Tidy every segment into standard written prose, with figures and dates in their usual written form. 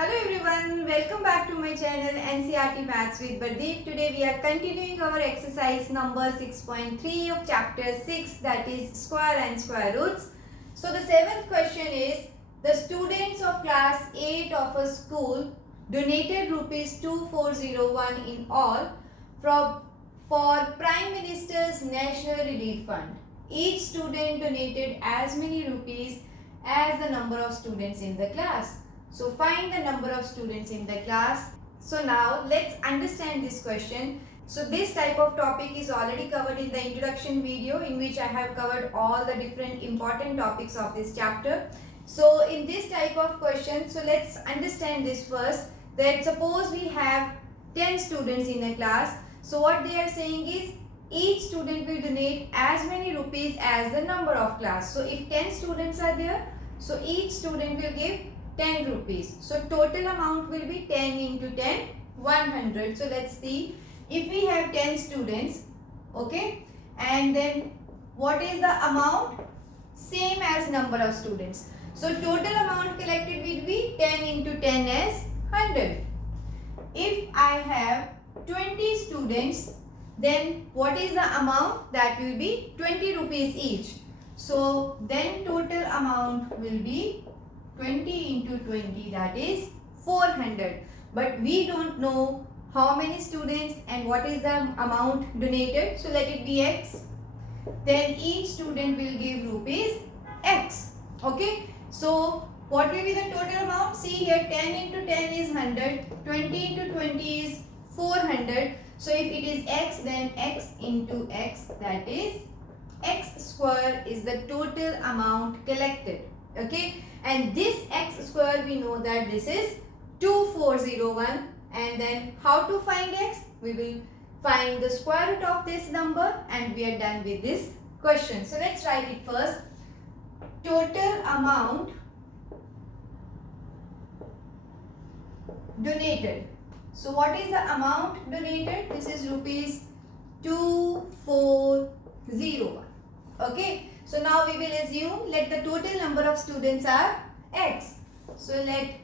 Hello everyone, welcome back to my channel NCERT Maths with Bardeep. Today we are continuing our exercise number 6.3 of chapter 6, that is square and square roots. So the seventh question is, the students of class 8 of a school donated rupees 2401 in all for Prime Minister's National Relief Fund. Each student donated as many rupees as the number of students in the class. So find the number of students in the class. So now let's understand this question. So this type of topic is already covered in the introduction video, in which I have covered all the different important topics of this chapter. So in this type of question, so let's understand this first, that suppose we have 10 students in a class. So what they are saying is, each student will donate as many rupees as the number of class. So if 10 students are there, so each student will give 10 rupees. So total amount will be 10 into 10, 100. So let's see, if we have 10 students, okay, and then what is the amount? Same as number of students. So total amount collected will be 10 into 10 as 100. If I have 20 students, then what is the amount? That will be 20 rupees each. So then total amount will be 20 into 20, that is 400. But we don't know how many students and what is the amount donated. So let it be X. Then each student will give rupees X. Okay. So what will be the total amount? See here, 10 into 10 is 100. 20 into 20 is 400. So if it is X, then X into X, that is X square is the total amount collected. Okay. And this X square, we know that this is 2401. And then how to find X? We will find the square root of this number and we are done with this question. So let's write it first. Total amount donated. So what is the amount donated? This is rupees 2401. Okay. So now we will assume, let the total number of students are X. So let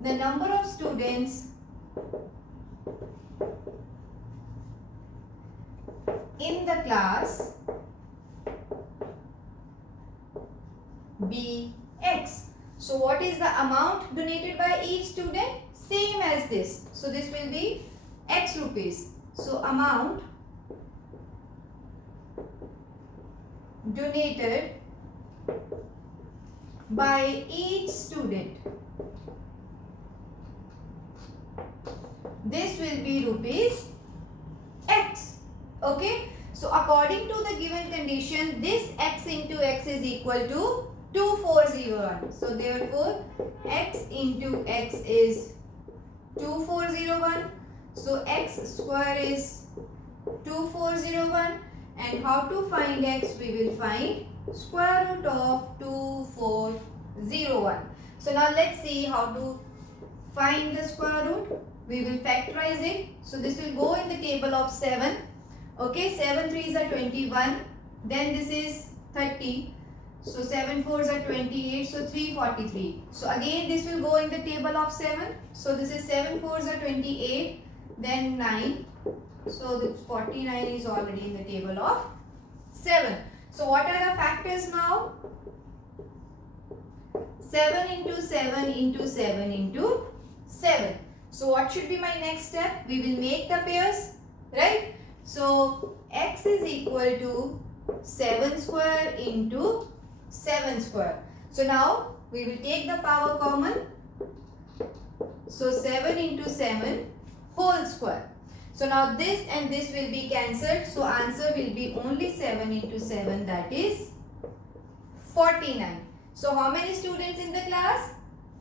the number of students in the class be X. So what is the amount donated by each student? Same as this. So this will be X rupees. So amount donated by each student, this will be rupees X. Okay. So according to the given condition, this X into X is equal to 2401. So therefore X into X is 2401. So X square is 2401. And how to find X? We will find square root of 2401. So now let's see how to find the square root. We will factorize it. So this will go in the table of 7. Okay, 7 3s are 21. Then this is 30. So 7 4s are 28. So 343. So again this will go in the table of 7. So this is 7 4s are 28. Then 9. So the 49 is already in the table of 7. So what are the factors now? 7 into 7 into 7 into 7. So what should be my next step? We will make the pairs, right? So X is equal to 7 square into 7 square. So now we will take the power common. So 7 into 7 whole square. So now this and this will be cancelled. So answer will be only 7 into 7, that is 49. So how many students in the class?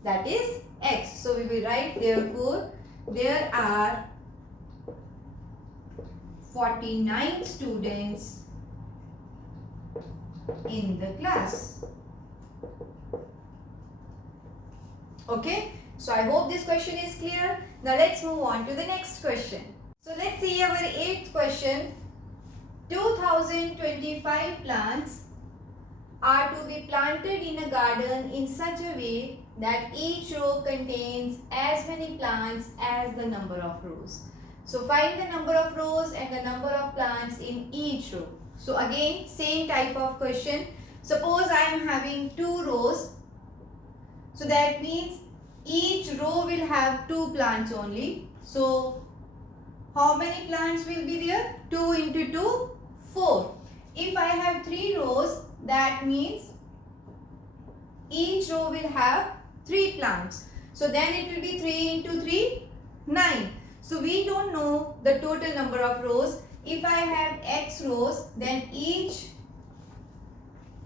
That is X. So we will write, therefore there are 49 students in the class. Okay. So I hope this question is clear. Now let's move on to the next question. So let's see our 8th question. 2025 plants are to be planted in a garden in such a way that each row contains as many plants as the number of rows. So find the number of rows and the number of plants in each row. So again, same type of question. Suppose I am having 2 rows. So that means each row will have 2 plants only. So how many plants will be there? 2 into 2, 4. If I have 3 rows, that means each row will have 3 plants. So then it will be 3 into 3, 9. So we don't know the total number of rows. If I have x rows, then each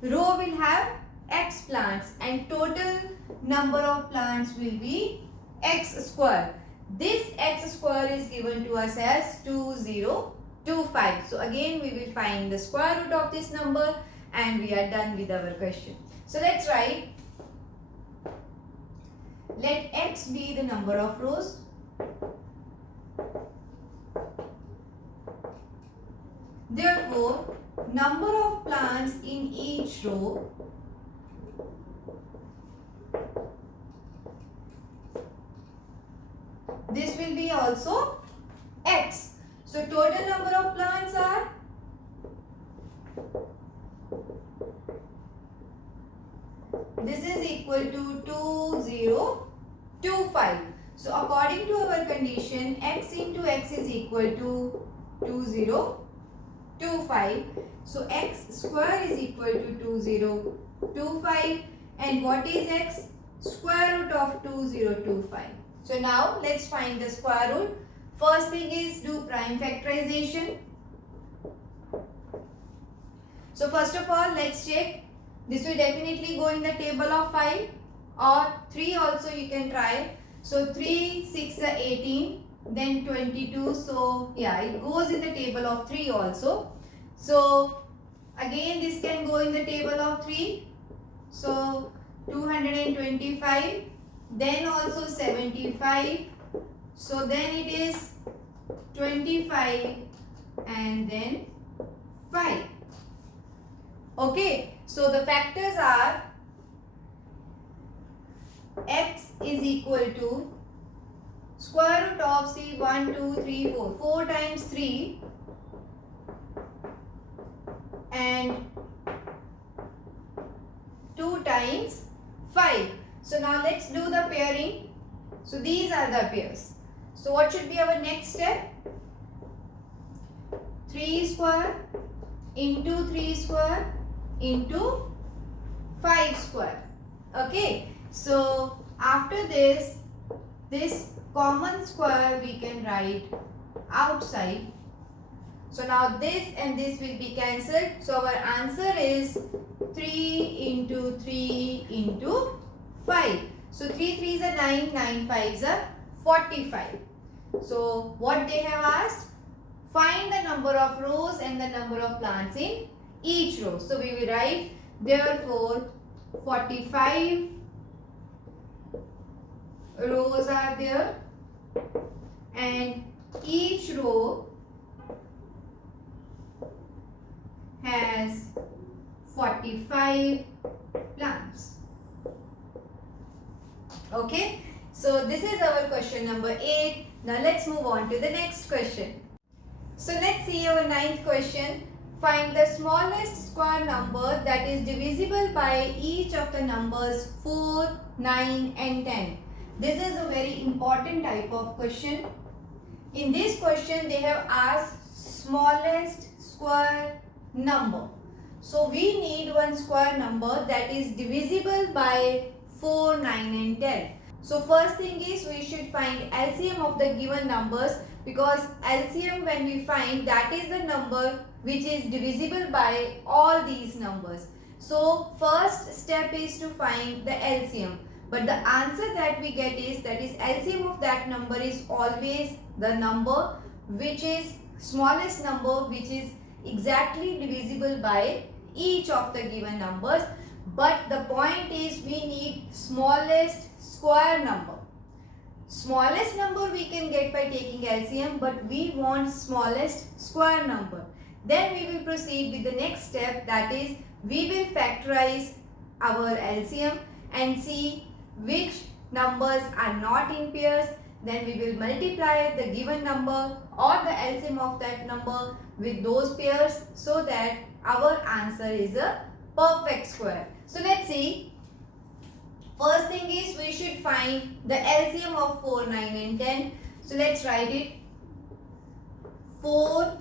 row will have x plants and total number of plants will be x square. This x square is given to us as 2025. So again we will find the square root of this number and we are done with our question. So let's write, let x be the number of rows. Therefore, number of plants in each row this will be also x. So total number of plants are this is equal to 2025. So according to our condition, x into x is equal to 2025. So x square is equal to 2025. And what is x? Square root of 2025. So now let's find the square root. First thing is do prime factorization. So first of all, let's check. This will definitely go in the table of 5 or 3 also you can try. So 3, 6 are 18, then 22. So yeah, it goes in the table of 3 also. So again this can go in the table of 3. So 225, then also 75. So then it is 25 and then 5. Okay, so the factors are x is equal to square root of, see, 1, 2, 3, 4. 4 times 3 and 2 times 5. So now let's do the pairing. So these are the pairs. So what should be our next step? 3 square into 3 square into 5 square. Okay. So after this common square we can write outside. So now this and this will be cancelled. So our answer is 3 into 3 into 5. So 3 3s are 9, 9 5s are 45. So what they have asked? Find the number of rows and the number of plants in each row. So we will write, therefore 45 rows are there and each row has 45 plants. Okay, so this is our question number 8. Now let's move on to the next question. So let's see our ninth question. Find the smallest square number that is divisible by each of the numbers 4, 9 and 10. This is a very important type of question. In this question they have asked smallest square number. So we need one square number that is divisible by 4, 9 and 10. So first thing is we should find LCM of the given numbers, because LCM when we find, that is the number which is divisible by all these numbers. So first step is to find the LCM. But the answer that we get is, that is LCM of that number is always the number which is smallest number which is exactly divisible by each of the given numbers. But the point is we need smallest square number. Smallest number we can get by taking LCM, but we want smallest square number. Then we will proceed with the next step, that is we will factorize our LCM and see which numbers are not in pairs. Then we will multiply the given number or the LCM of that number with those pairs so that our answer is a perfect square. So let's see. First thing is we should find the LCM of 4, 9 and 10. So let's write it. 4,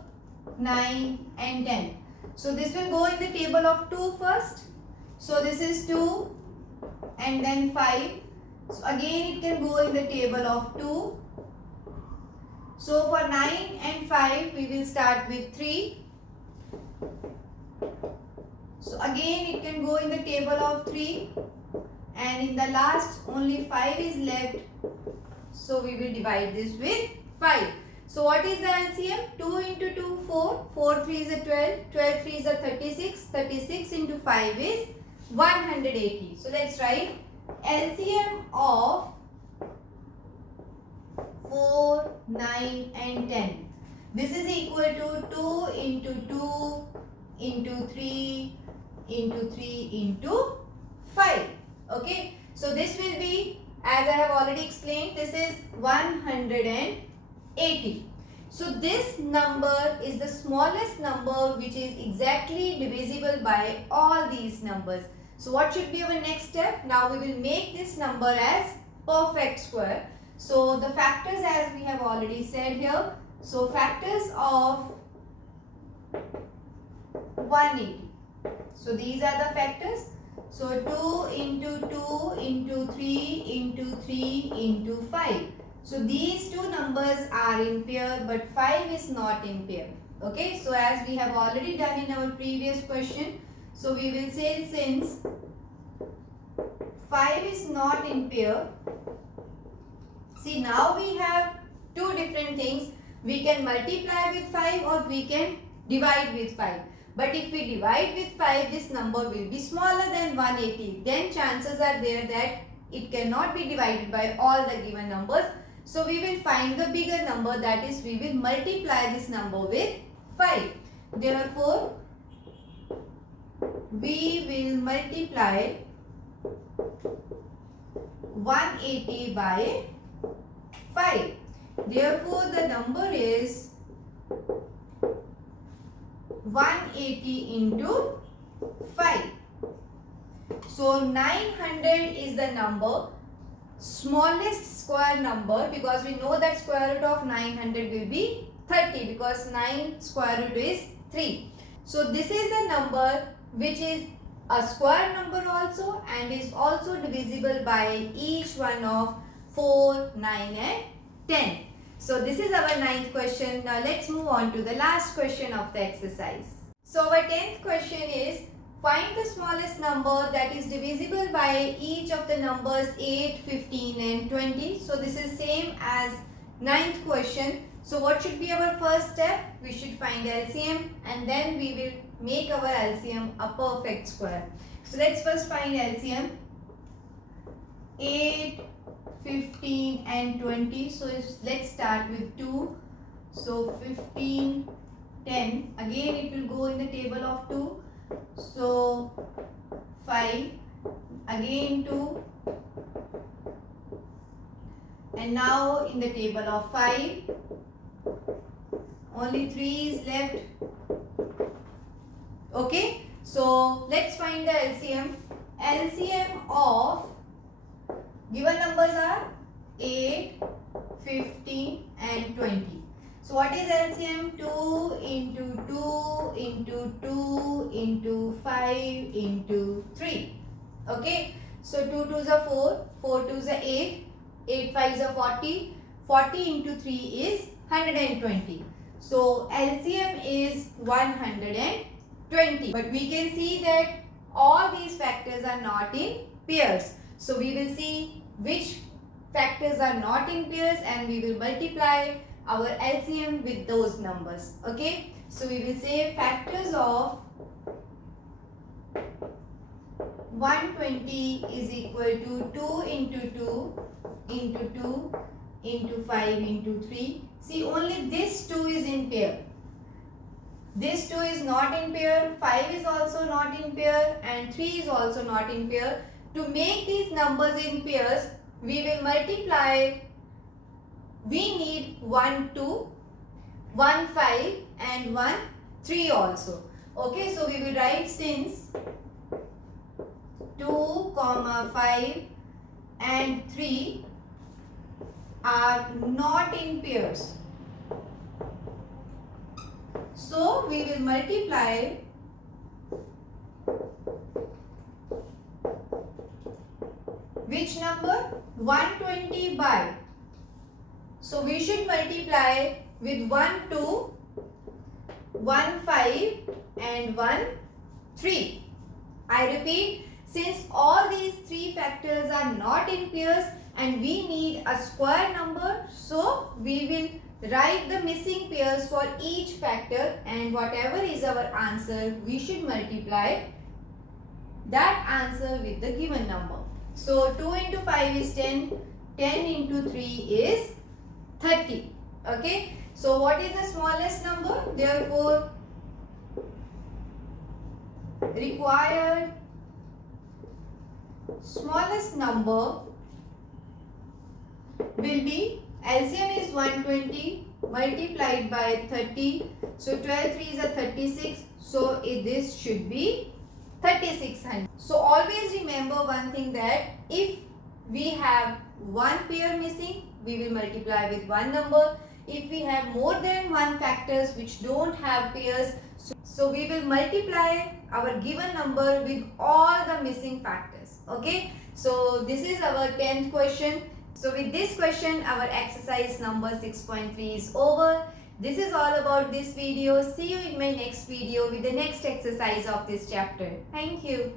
9 and 10. So this will go in the table of 2 first. So this is 2 and then 5. So again it can go in the table of 2. So for 9 and 5 we will start with 3. So again it can go in the table of 3. And in the last only 5 is left. So we will divide this with 5. So what is the LCM? 2 into 2, 4. 4 3 is a 12. 12 3 is a 36. 36 into 5 is 180. So let's write LCM of 4, 9 and 10. This is equal to 2 into 2 into 3 into 3 into 5. Okay. So this will be, as I have already explained, this is 180. So this number is the smallest number which is exactly divisible by all these numbers. So what should be our next step? Now we will make this number as perfect square. So the factors, as we have already said here. So factors of 180. So these are the factors. So 2 into 2 into 3 into 3 into 5. So these two numbers are in pair but 5 is not in pair. Okay. So as we have already done in our previous question. So we will say since 5 is not in pair. See, now we have two different things. We can multiply with 5 or we can divide with 5. But if we divide with 5, this number will be smaller than 180. Then chances are there that it cannot be divided by all the given numbers. So we will find the bigger number, that is we will multiply this number with 5. Therefore, we will multiply 180 by 5. Therefore, the number is 180 into 5. So 900 is the number, smallest square number, because we know that square root of 900 will be 30 because 9 square root is 3. So this is the number which is a square number also and is also divisible by each one of 4, 9 and 10. So this is our 9th question. Now let's move on to the last question of the exercise. So our 10th question is, find the smallest number that is divisible by each of the numbers 8, 15 and 20. So this is same as 9th question. So what should be our first step? We should find LCM and then we will make our LCM a perfect square. So let's first find LCM. 8, 15 and 20. So let's start with 2. So 15, 10. Again it will go in the table of 2. So 5. Again 2. And now in the table of 5. Only 3 is left. Okay. So let's find the LCM. LCM of given numbers are 8, 15 and 20. So what is LCM? 2 into 2 into 2 into 5 into 3. Okay. So 2 2s are 4, 4 2s are 8, 8 5s are 40, 40 into 3 is 120. So LCM is 120. But we can see that all these factors are not in pairs. So we will see which factors are not in pairs and we will multiply our LCM with those numbers. Okay. So we will say factors of 120 is equal to 2 into 2 into 2 into 5 into 3. See, only this 2 is in pair. This 2 is not in pair, 5 is also not in pair and 3 is also not in pair. To make these numbers in pairs, we will multiply. We need 1 2, 1 5 and 1 3 also. Okay, so we will write since 2, 5 and 3 are not in pairs. So we will multiply which number? 120 by. So we should multiply with 1 2, 1 5 and 1 3. I repeat, since all these three factors are not in pairs and we need a square number, so we will write the missing pairs for each factor, and whatever is our answer, we should multiply that answer with the given number. So 2 into 5 is 10, 10 into 3 is 30. Okay. So what is the smallest number? Therefore, required smallest number will be, LCM is 120 multiplied by 30. So 12 3s are 36. So this should be 3600. So always remember one thing, that if we have one pair missing, we will multiply with one number. If we have more than one factors which don't have pairs, so we will multiply our given number with all the missing factors. Okay. So this is our 10th question. So with this question, our exercise number 6.3 is over. This is all about this video. See you in my next video with the next exercise of this chapter. Thank you.